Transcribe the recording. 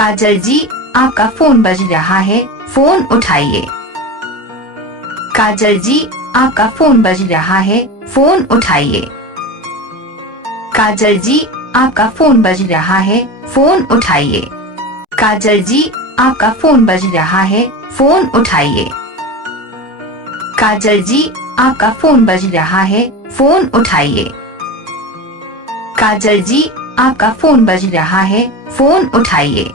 काजल जी, आपका फोन बज रहा है, फोन उठाइए। काजल जी, आपका फोन बज रहा है, फोन उठाइए। काजल जी, आपका फोन बज रहा है, फोन उठाइए। काजल जी, आपका फोन बज रहा है, फोन उठाइए। काजल जी, आपका फोन बज रहा है, फोन उठाइए। काजल जी, आपका फोन बज रहा है, फोन उठाइए।